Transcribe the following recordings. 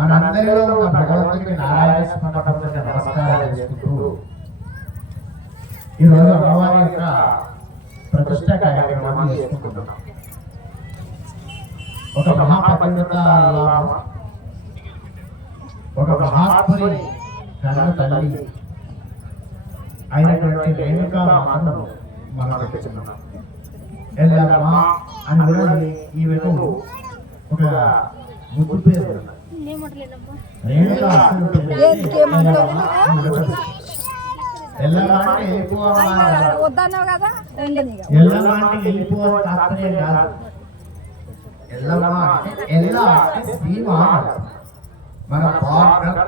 మనందరిలో ఉన్న భగవంతుడికి నారాయణ స్మరణ నమస్కారం చేసుకుంటూ ఈరోజు అమ్మవారి యొక్క ప్రతిష్ట కార్యక్రమాన్ని చేసుకుంటున్నాం. ఒక మహాపండిత ఒక మహాత్ముని కన్న తల్లి అయినటువంటి రేణుకా మాతను మనం పెట్టుకున్నాం. ఎల్లమ్మ అని కూడా ఈమెకు ఒక ముద్దు పేరు రేణుకా. ఎల్లమ్మ అంటే వెళ్ళిపోవాలి తాత్పర్యం కాదు. ఎల్లమ్మ అంటే ఎల్ల అంటే సీమ, మన బార్డర్,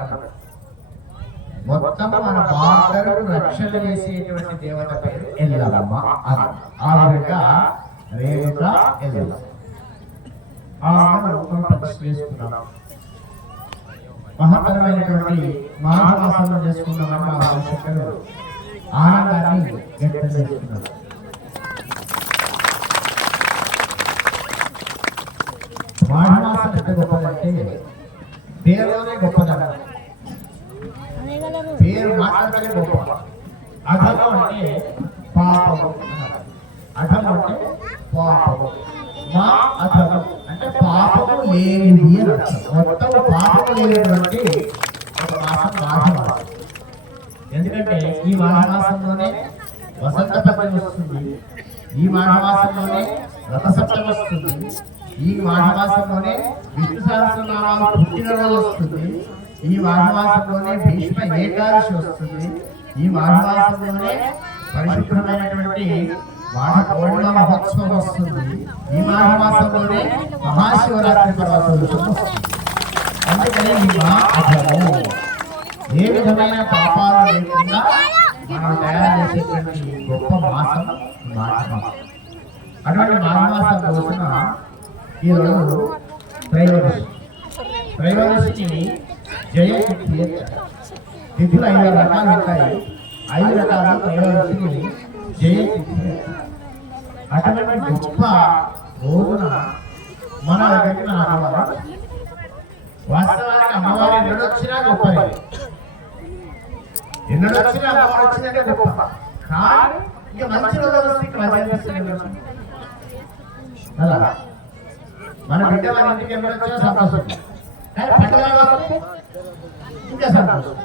మొత్తం మన బార్డర్ రక్షణ చేసేటువంటి దేవత పేరు ఎల్లమ్మ. ఆ విధంగా రేణుక ఎల్లమ్మ చేసుకున్నాం. మహత్తరమైనటువంటి మాఘమాసంలో చేసుకున్నామని మా శంకరు ఆనందాన్ని వ్యక్తం చేస్తున్నారు. మాఘమాసం ఎంత గొప్పదంటే పేరులోనే గొప్పదన్న, పేరు మాట్లాడమే గొప్ప. అధము అంటే పాపము, అధము అంటే పాపము, మా అధము అంటే పాపము లేనిది అని అర్థం. మొత్తం పాపము లేనటువంటి ఒక మాసం మాఘమాసం. ఎందుకంటే ఈ మాఘమాసంలోనే వసంత పంచమి వస్తుంది, ఈ మాఘమాసంలోనే రథసప్తమి వస్తుంది, ఈ మాఘమాసంలోనే విష్ణు సహస్రనామాలు పుట్టినరోజు వస్తుంది, ఈ మాఘమాసంలోనే భీష్మ ఏకాదశి వస్తుంది, ఈ మాఘమాసంలోనే పరిశుభ్రమైనటువంటి మాఘ పౌర్ణ మహోత్సవం వస్తుంది, ఈ మాఘమాసంలోనే మహాశివరాత్రి పర్వతోత్సవం వస్తుంది. అందుకని ఈ మాఘము ఏ విధమైన పాపాలు లేకుండా మనం తయారు చేసేటువంటి గొప్ప మాసం మాఘమాసం. అటువంటి మాఘమాసం రోజున ఈరోజు త్రైయోదశి. త్రైయోదశికి జయతిథి. తిథులు 5 రకాలు ఉంటాయి. 5 రకాల త్రైయోదశిని జయతిథి. అటువంటి గొప్ప రోజున మన దగ్గరికి అమ్మవారు, వాస్తవానికి అమ్మవారు ఎన్నడొచ్చినా గొప్పది, ఎన్నడొచ్చినా అమ్మవారు వచ్చిందంటే గొప్ప. కానీ ఇంకా మంచి రోజులు వస్తే అలా మన బిడ్డ మన ఇంటికి ఎన్నడొచ్చినా సంతోషం, కానీ పండుగ వస్తే ఇంకా సంతోషం.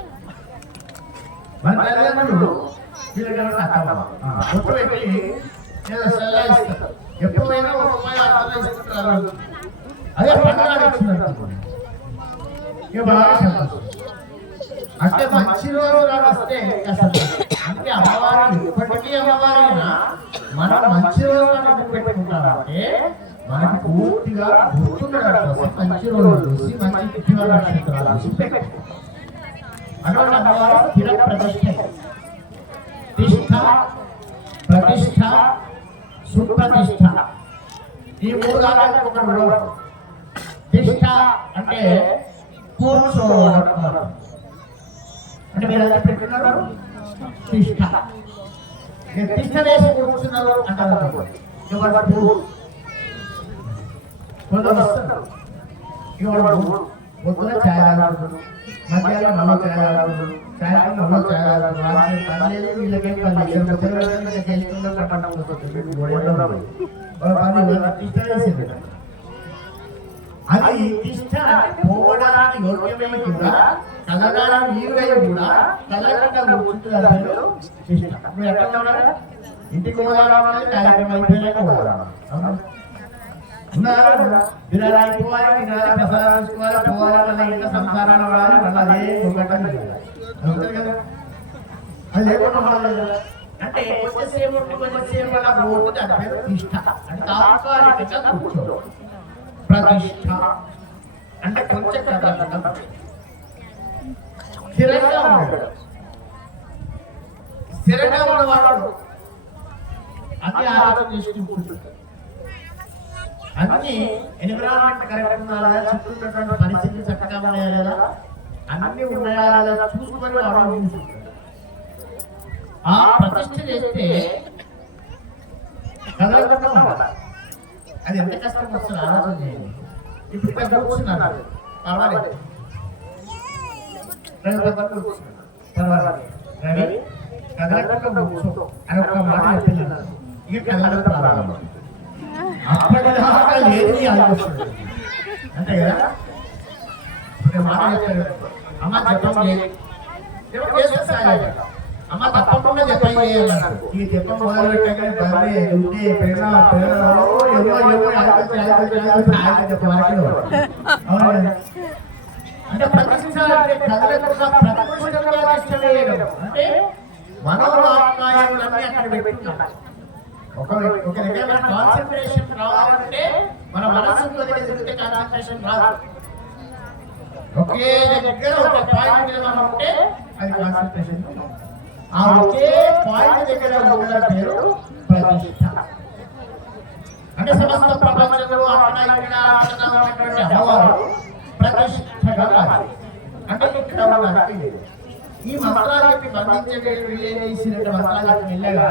మన తల్లిదండ్రులు ఒట్టు పెట్టి ఏదో సెల్లా ఇస్తారు, ఎప్పుడైనా ఒక రూపాయి అర్థం ఇస్తుంటారు. అదే పండుగ వచ్చిందంటే ఇక బాగా సంతోషం. అంటే మంచి రోజు వస్తే అంటే అమ్మవారి ఇప్పటికీ అమ్మవారైనా మనం మంచి రోజు ఎందుకు పెట్టుకుంటామంటే మనకి పూర్తిగా గుర్తుండడం కోసం మంచి రోజులు చూసి మంచి తిథివార నక్షత్రాలు చూసి పెట్టుకుంటాం. అటువంటి అమ్మవారు స్థిర ప్రతిష్ఠ, తిష్ట, ప్రతిష్ఠ, సుప్రతిష్ఠ, ఈ 3 దాకా ఒక రోజు. తిష్ట అంటే కూర్చోవడం, అంటే మీరు ఎలా పెట్టుకున్నారు తిష్ట, తిష్ట వేసి కూర్చున్నారు అంటారు. కొందరు వస్తారు, పొద్దున ఛాయ్ తాగుతారు, మధ్యాహ్నం మళ్ళీ ఛాయ్ తాగుతారు, సాయంత్రం మళ్ళీ ఛాయ్ తాగుతారు. వీళ్ళకేం పని అది తిష్ట పోవడానికి యోగ్యమే కూడా, కదలడానికి వీలుగా కూడా కదలకుండా కూర్చుంటున్నారు తిష్ట. మీరు ఎక్కడ ఉన్నారా? ఇంటికి పోవాలని కార్యక్రమం అయిపోయినాక పోవాలా? వినడానికి పోవాలి, వినాలి, ప్రసాదం తీసుకోవాలి, పోవాలి, మళ్ళీ ఇంట్లో సంసారాన్ని వాడాలి, మళ్ళీ అదే పోగొట్టాలి కదా. అది లేకుండా అంటే కొంచెంసేపు పోతే అది పేరు తిష్ట, అంటే తాత్కాలికంగా కూర్చోవడం. ప్రతిష్ఠ అంటే కొంచెం కదలడం, స్థిరంగా ఉండడం. స్థిరంగా ఉన్నవాడు అన్ని ఆలోచన చేసుకుంటుంటాడు. అన్ని ఎన్విరాన్మెంట్ కరెక్ట్ ఉన్నారా, చుట్టూ ఉన్నటువంటి పరిస్థితులు చక్కగా ఉన్నాయా లేదా, అన్ని ఉన్నాయా లేదా చూసుకొని ఆలోచించుకుంటాడు. ఆ ప్రతిష్ఠ చేస్తే కదలకుండా ఉండాలి. అది ఎంత కష్టం వస్తుంది ఆలోచన చేయండి. ఇప్పుడు ఇక్కడ కూర్చున్నారు, పర్వాలేదు, రవి పక్కన కూర్చున్నాడు. తర్వాత రవి కదలకుండా కూర్చో అని ఒక్క మాట చెప్పింది. ఇక కదలడం ప్రారంభం. అప్పటిదాకా ఏది ఆలోచన అంతే కదా. ఒక మాట చెప్తాడు, అమ్మ జపం చేస్తాను, అమ్మ తప్పకుండా జపం చేయాలన్నాడు. ఈ జపం మొదలు పెట్టగానే బర్రె ఉంటే పెళ్ళ అంటే ప్రతిష్టాలు కదలకుండా ప్రతిష్టంగా చేయడం అంటే మనోవాక్కాయాలన్నీ అక్కడ పెట్టుకుంటాం. ఒక రకమైన కాన్సన్ట్రేషన్ రావాలంటే మన మనసు తిరిగితే కాన్సన్ట్రేషన్ రాదు. ఒకే దగ్గర ఒక పాయింట్ మీద మనం ఉంటే అది కాన్సన్ట్రేషన్. ఆ ఒకే పాయింట్ దగ్గర ఉండడం పేరు ప్రతిష్ట. అంటే సమస్త ప్రపంచంలో అక్కడ ఇక్కడ ఉన్నటువంటి అమ్మవారు ప్రతిష్టగా మారింది. అంటే ఇక్కడ ఉన్నది ఈ మంత్రాలకి బంధించేసినటువంటి మంత్రాలకు మెల్లగా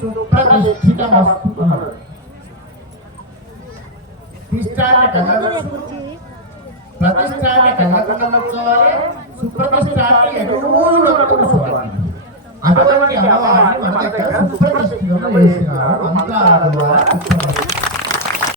సుప్రతిష్ఠిత వస్తున్నారు. ప్రతిష్టాన్ని కదలకుండా కూర్చోవాలి, సుప్రతిష్టాన్ని ఎదురు కూర్చోవాలి. అటువంటి అమ్మవారిని మన దగ్గర సుప్రతిష్ఠితం చేసినారు మంత్రాల ద్వారా.